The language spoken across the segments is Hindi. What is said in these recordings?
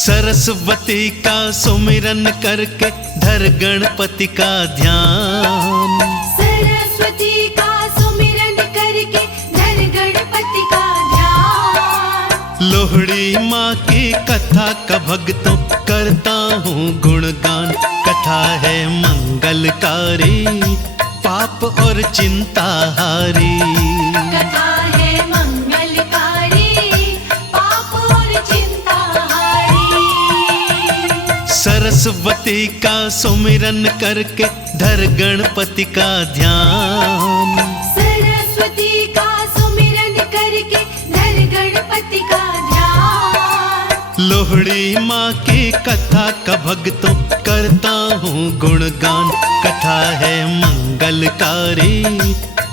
सरस्वती का सुमिरन करके धर गणपति का ध्यान। सरस्वती का सुमिरन करके धर गणपति का ध्यान। लोहड़ी माँ की कथा का भक्तों करता हूँ गुणगान। कथा है मंगलकारी, पाप और चिंता हारी। कथा है मंगलकारी, पाप और चिंता हारी। सरस्वती का सुमिरन करके धर गणपति का ध्यान। सरस्वती का सुमिरन करके धर गणपति का ध्यान। लोहड़ी माँ की कथा का भक्तों करता हूँ गुणगान। कथा है मंगलकारी,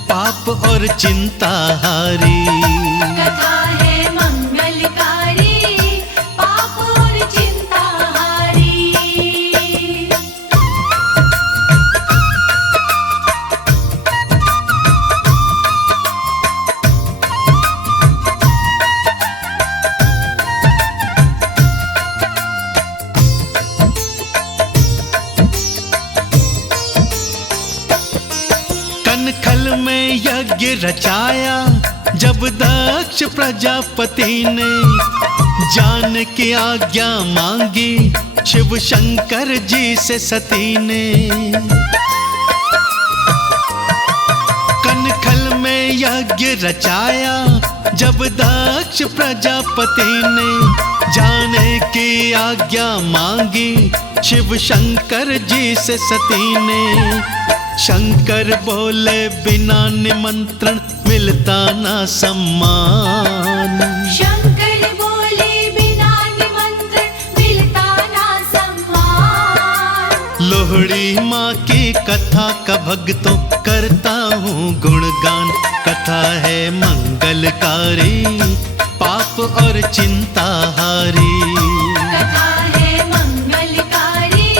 पाप और चिंता हारी। कथा है मंगलकारी, पाप और चिंता हारी। कनखल में यज्ञ रचाया जब दक्ष प्रजापति ने। जान की आज्ञा मांगी शिव शंकर जी से सती ने। कनखल में यज्ञ रचाया जब दक्ष प्रजापति ने। जाने की आज्ञा मांगी शिव शंकर जी से सती ने। शंकर बोले बिना निमंत्रण मिलता ना सम्मान। शंकर बोले बिना निमंत्रण मिलता ना सम्मान। लोहड़ी माँ की कथा का भक्तों करता हूँ गुणगान। कथा है मंगलकारी, पाप और चिंता हारी। कथा है मंगलकारी,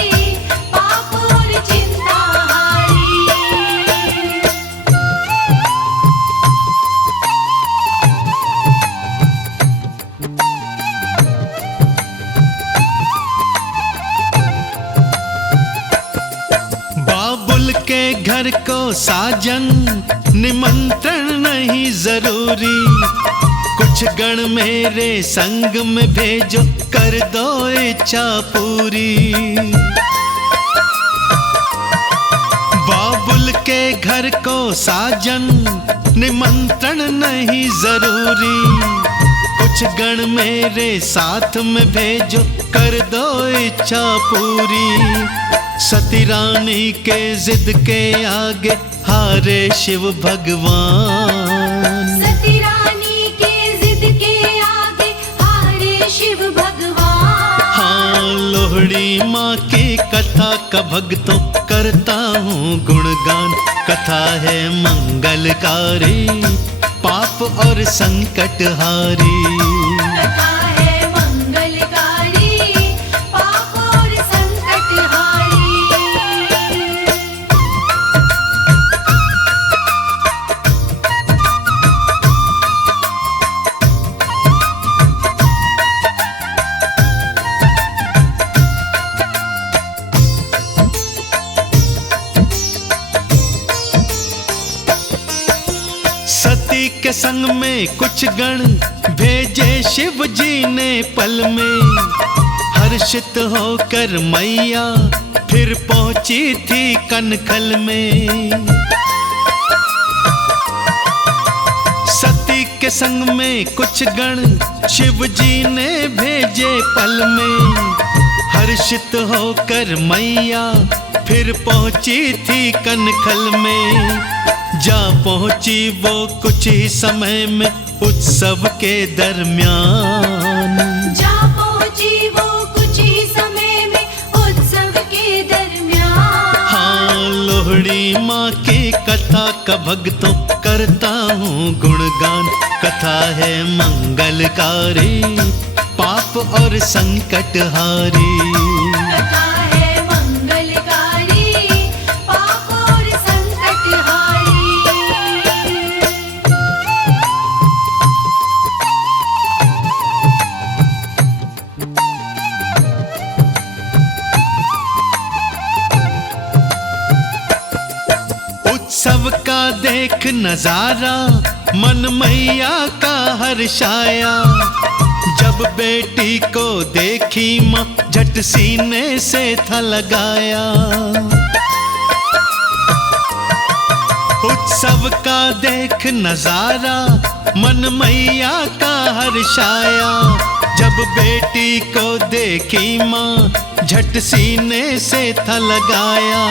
पाप और चिंता हारी। बाबुल के घर को साजन निमंत्रण नहीं जरूरी। कुछ गण मेरे संग में भेजो कर दो इच्छा पूरी। बाबुल के घर को साजन निमंत्रण नहीं जरूरी। कुछ गण मेरे साथ में भेजो कर दो इच्छा पूरी। सती रानी के जिद के आगे हारे शिव भगवान। सती रानी के जिद के आगे हारे शिव भगवान। हाँ, लोहड़ी माँ की कथा का भक्तों करता हूँ गुणगान। कथा है मंगलकारी, पाप और संकट हारी। कथा है मंगलकारी, पाप और संकट हारी। सती के संग में कुछ गण भेजे शिव जी ने पल में। हर्षित होकर मैया फिर पहुंची थी कनखल में। सती के संग में कुछ गण शिव जी ने भेजे पल में। हर्षित होकर मैया फिर पहुंची थी कनखल में। जा पहुंची वो कुछ ही समय में उत्सव के दरमियान। जा पहुंची वो कुछ ही समय में उत्सव के दरमियान। हाँ, लोहड़ी माँ की कथा का भक्तों करता हूँ गुणगान। कथा है मंगलकारी, पाप और संकट हारी। कथा है मंगलकारी, पाप और संकट हारी। सबका देख नजारा मन मैया का हर्षाया। जब बेटी को देखी माँ झट सीने से था लगाया। उत्सव का देख नजारा मन मैया का हर्षाया। जब बेटी को देखी माँ झट सीने से था लगाया।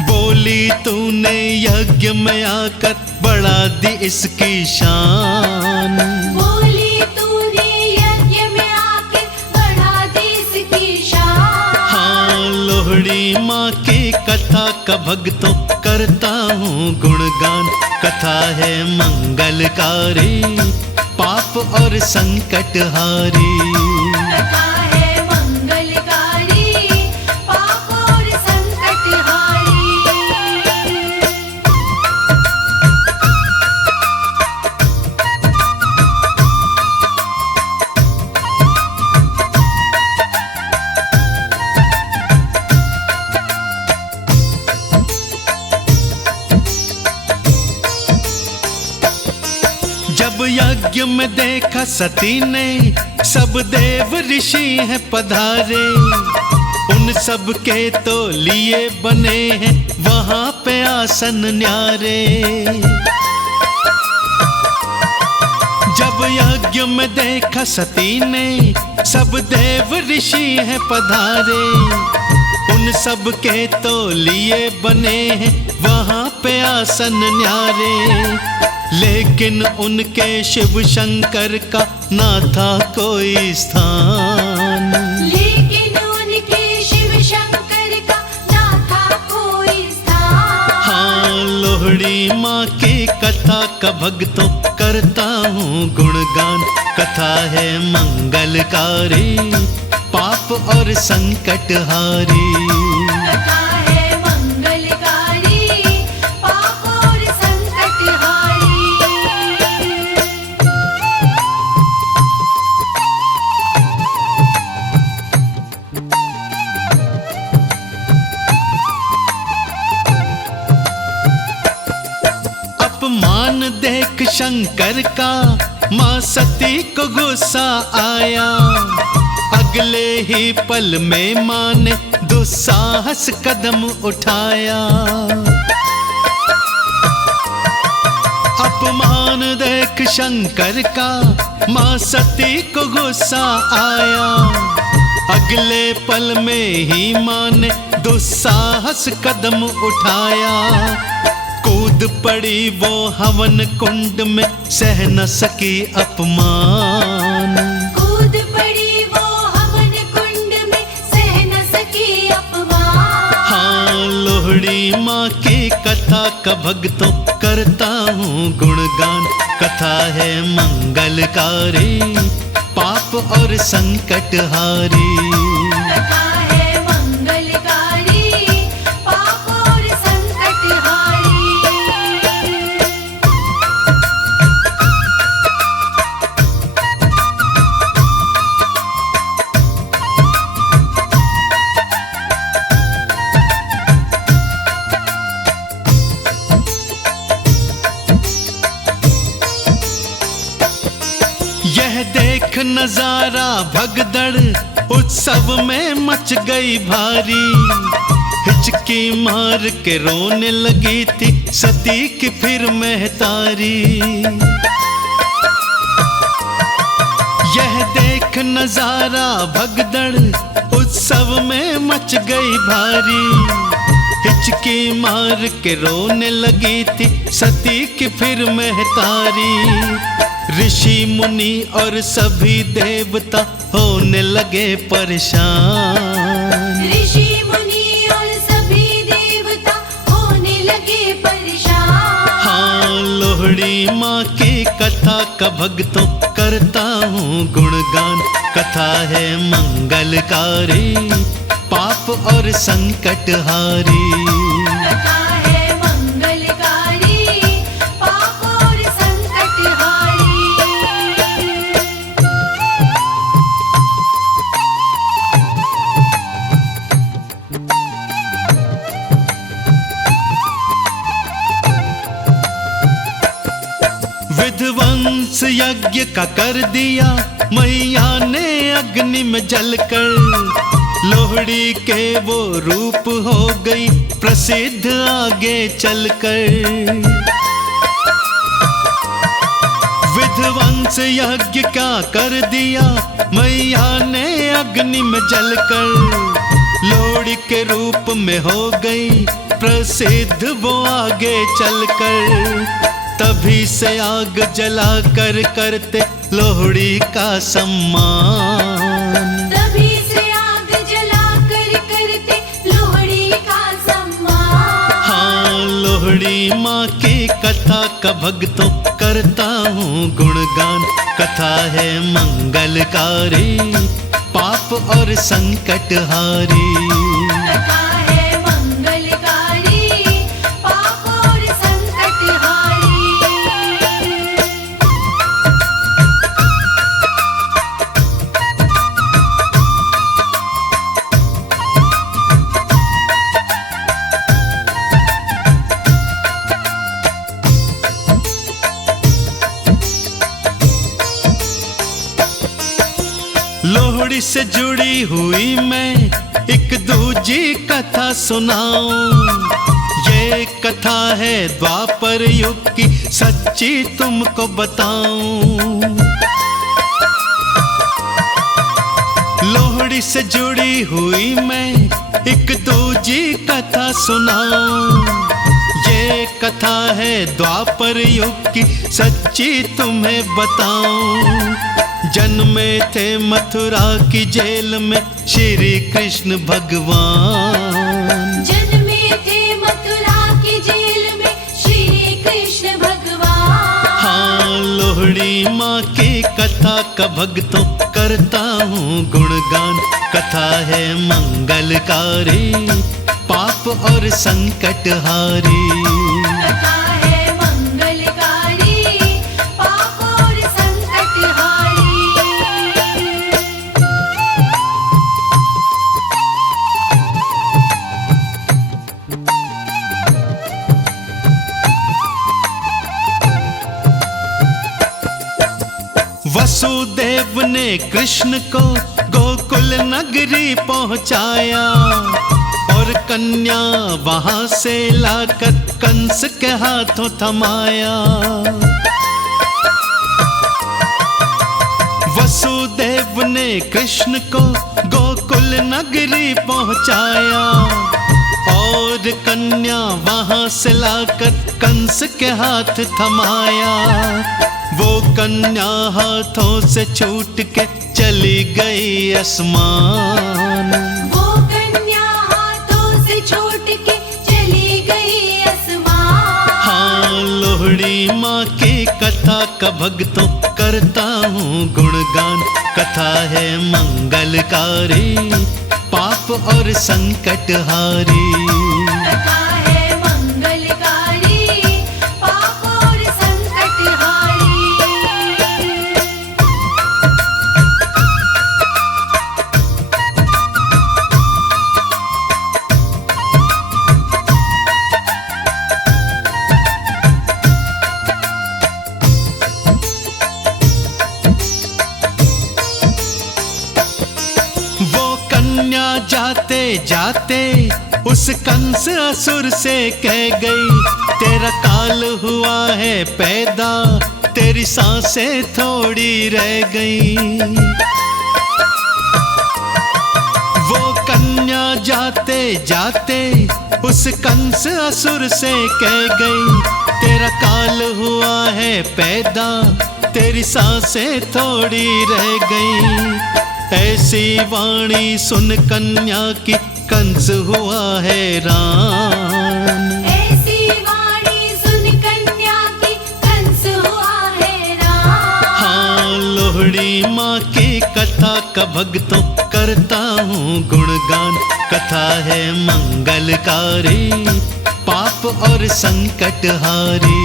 बोली तूने यज्ञ में आकर बढ़ा दी इसकी शान। बोली तूने यज्ञ में आके बढ़ा दी इसकी शान। हाँ, लोहड़ी माँ की कथा का भक्तों करता हूँ गुणगान। कथा है मंगलकारी, पाप और संकट हारी। कथा है मंगलकारी, पाप और संकट हारी। जब यज्ञ में देखा सती ने सब देव ऋषि हैं पधारे। उन सब के तो लिए बने हैं वहां पे आसन न्यारे। जब यज्ञ में देखा सती ने सब देव ऋषि हैं पधारे। उन सब के तो लिए बने हैं वहां पे आसन न्यारे। लेकिन उनके शिव शंकर का ना था कोई स्थान। लेकिन उनके शिव शंकर का ना था कोई स्थान। हाँ, लोहड़ी माँ की कथा का भक्तों करता हूँ गुणगान। कथा है मंगलकारी, पाप और संकट हारी। कथा है मंगलकारी, पाप और संकट हारी। अपमान देख शंकर का माँ सती को गुस्सा आया। अगले ही पल में माँ ने दुस्साहस कदम उठाया। अपमान देख शंकर का माँ सती को गुस्सा आया। अगले पल में ही माँ ने दुस्साहस कदम उठाया। कूद पड़ी वो हवन कुंड में सह न सकी अपमान। कूद पड़ी वो हवन कुंड में सह न सकी अपमान। हाँ, लोहड़ी माँ की कथा का भक्तों करता हूँ गुणगान। कथा है मंगलकारी, पाप और संकट हारी। कथा है मंगलकारी, पाप और संकट हारी। यह देख नजारा भगदड़ उत्सव में मच गई भारी। हिचकी मार के रोने लगी थी सती की फिर महतारी। यह देख नजारा भगदड़ उत्सव में मच गई भारी। हिचकी मार के रोने लगी थी सती की फिर महतारी। ऋषि मुनि और सभी देवता होने लगे परेशान। ऋषि मुनि और सभी देवता होने लगे परेशान। हाँ, लोहड़ी माँ की कथा का भक्तों करता हूँ गुणगान। कथा है मंगलकारी, पाप और संकट हारी। कथा है मंगलकारी, पाप और संकट हारी। यज्ञ का कर दिया मैया ने अग्नि में जलकर, लोहड़ी के वो रूप हो गई प्रसिद्ध आगे चलकर। विध्वंस यज्ञ का कर दिया मैया ने अग्नि में जलकर, लोहड़ी के रूप में हो गई प्रसिद्ध वो आगे चलकर। तभी से आग जला कर करते लोहड़ी का सम्मान, तभी से आग जला कर करते लोहड़ी का सम्मान। हाँ, लोहड़ी माँ की कथा का भक्तों करता हूँ गुणगान। कथा है मंगलकारी, पाप और संकट हारी। कथा है मंगलकारी, पाप और संकट हारी। लोहड़ी से जुड़ी हुई मैं एक दूजी कथा सुनाऊं। ये कथा है द्वापर युग की, सच्ची तुमको बताऊं। लोहड़ी से जुड़ी हुई मैं एक दूजी कथा सुनाऊं। ये कथा है द्वापर युग की, सच्ची तुम्हें बताऊं। जन्मे थे मथुरा की जेल में श्री कृष्ण भगवान, जन्मे थे मथुरा की जेल में श्री कृष्ण भगवान। हाँ, लोहड़ी माँ की कथा का भक्तों करता हूँ गुणगान। कथा है मंगलकारी, पाप और संकट हारी। कथा है मंगलकारी, पाप और संकट हारी। वसुदेव ने कृष्ण को गोकुल नगरी पहुंचाया, और कन्या वहां से लाकर कंस के हाथों थमाया। वसुदेव ने कृष्ण को गोकुल नगरी पहुंचाया, और कन्या वहां से लाकर कंस के हाथ थमाया। वो कन्या हाथों से छूट के चली गई आसमान, वो कन्या हाथों से छूट के चली गई आसमान। हाँ, लोहड़ी माँ की कथा का भक्तों करता हूँ गुणगान। कथा है मंगलकारी, पाप और संकट हारी। कथा है मंगलकारी, पाप और संकट हारी। जाते जाते उस कंस असुर से कह गई, तेरा काल हुआ है पैदा, तेरी सांसें थोड़ी रह गई। वो कन्या जाते जाते उस कंस असुर से कह गई, तेरा काल हुआ है पैदा, तेरी सांसें थोड़ी रह गई। ऐसी वाणी सुन कन्या की कंस हुआ हैरान, ऐसी वाणी सुन कन्या की कंस हुआ हैरान। हाँ, लोहड़ी माँ की कथा का भक्तों करता हूँ गुणगान। कथा है मंगलकारी, पाप और संकट हारी।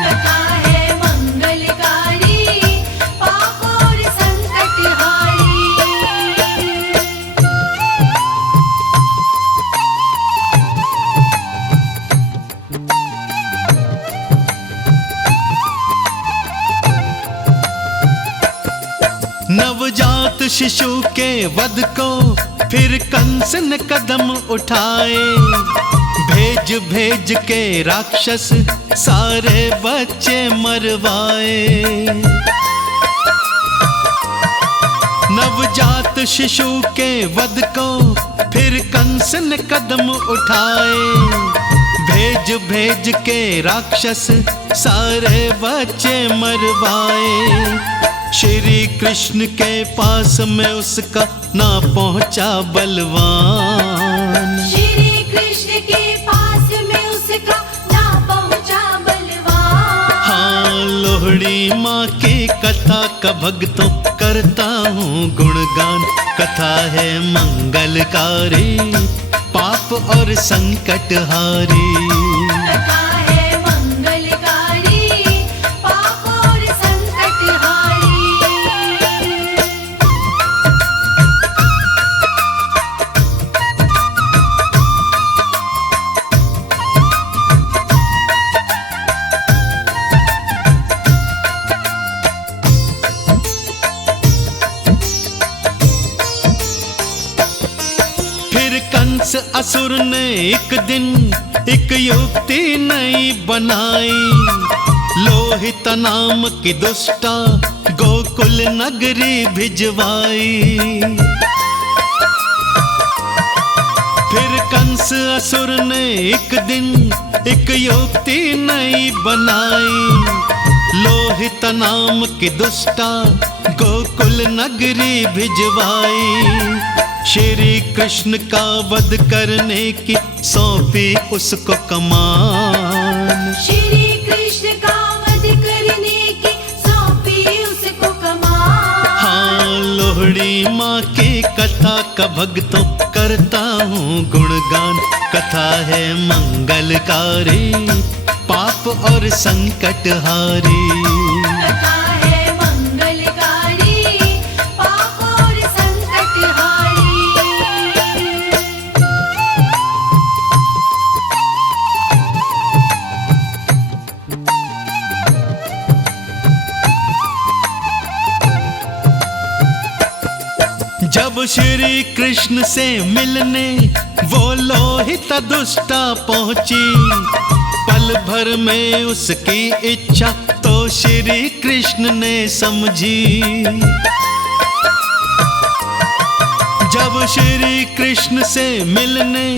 कथा है मंगलकारी, पाप और संकट हारी। शिशु के वध को फिर कंस ने कदम उठाए। भेज भेज के राक्षस सारे बच्चे मरवाए। नवजात शिशु के वध को फिर कंस ने कदम उठाए। भेज भेज के राक्षस सारे बच्चे मरवाए। श्री कृष्ण के पास में उसका ना पहुंचा बलवान। श्री कृष्ण के पास में उसका ना पहुंचा बलवान। हाँ, लोहड़ी माँ की कथा का भक्तों करता हूँ गुणगान। कथा है मंगलकारी, पाप और संकट हारी। कथा है मंगलकारी, पाप और संकट हारी। फिर कंस असुर ने एक दिन एक युक्ति नई बनाई। लोहित नाम की दुष्टा गोकुल नगरी भिजवाई। फिर कंस असुर ने एक दिन एक युक्ति नई बनाई। लोहित नाम की दुष्टा गोकुल नगरी भिजवाई। श्री कृष्ण का वध करने की सौंपी उसको कमान। श्री कृष्ण का वध करने की सौंपी उसको कमान। हाँ, लोहड़ी माँ की कथा का भक्तों करता हूँ गुणगान। कथा है मंगलकारी, पाप और संकट हारी। कथा है मंगलकारी, पाप और संकट हारी। जब श्री कृष्ण से मिलने वो लोहित दुष्टा पहुंची। पल भर में उसकी इच्छा तो श्री कृष्ण ने समझी। जब श्री कृष्ण से मिलने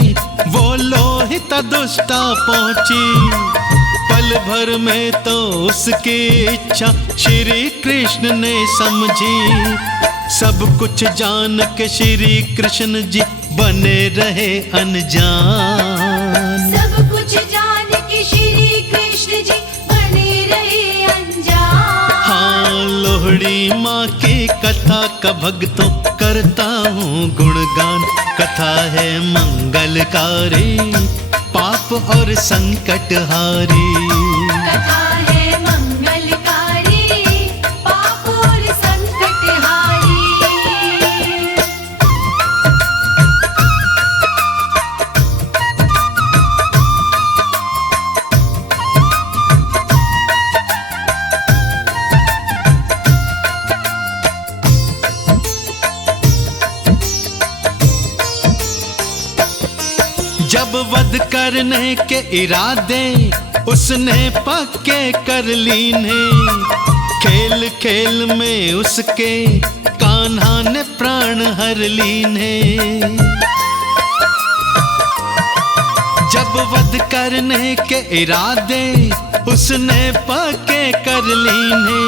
वो लोहित दुष्टा पहुंची। पल भर में तो उसकी इच्छा श्री कृष्ण ने समझी। सब कुछ जान के श्री कृष्ण जी बने रहे अनजान। सब कुछ जान के श्री कृष्ण जी बने रहे अनजान। हाँ, लोहड़ी माँ की कथा का भक्तों करता हूँ गुणगान। कथा है मंगलकारी, पाप और संकट हारी। कथा है मंगलकारी, पाप और संकट हारी। जब वध करने के इरादे उसने पक्के कर लीने। खेल खेल में उसके कान्हा ने प्राण हर लीने। जब वध करने के इरादे उसने पक्के कर लीने।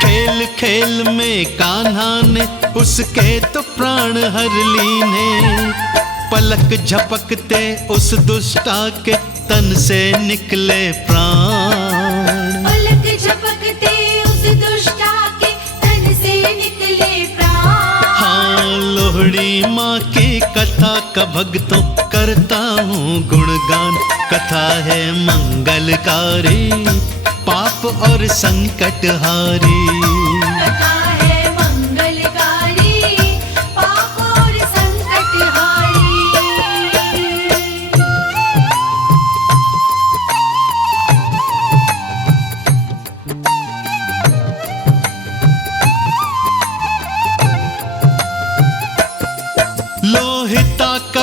खेल खेल में कान्हा ने उसके तो प्राण हर लीने। पलक झपकते उस दुष्टा के तन से निकले प्राण। पलक झपकते उस दुष्टा के तन से निकले प्राण। हाँ, लोहड़ी माँ की कथा का भक्तों करता हूँ गुणगान। कथा है मंगलकारी, पाप और संकट हारी। कथा है मंगलकारी, पाप और संकट हारी।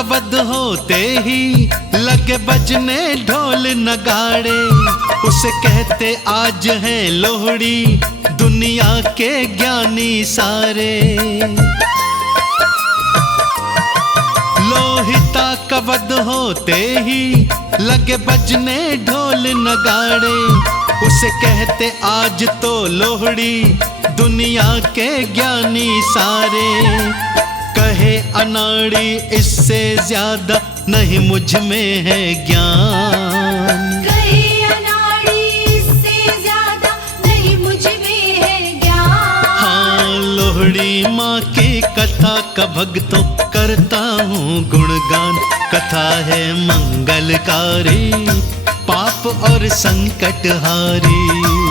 वध होते ही लगे बजने ढोल नगाड़े। उसे कहते आज है लोहड़ी दुनिया के ज्ञानी सारे। लोहिता का वध होते ही लगे बजने ढोल नगाड़े। उसे कहते आज तो लोहड़ी दुनिया के ज्ञानी सारे। कहे अनाड़ी इससे ज्यादा नहीं मुझ में है ज्ञान। कहे अनाड़ी इससे ज्यादा नहीं मुझ में है ज्ञान। हाँ, लोहड़ी माँ की कथा का भक्तों करता हूँ गुणगान। कथा है मंगलकारी पाप और संकट हारी।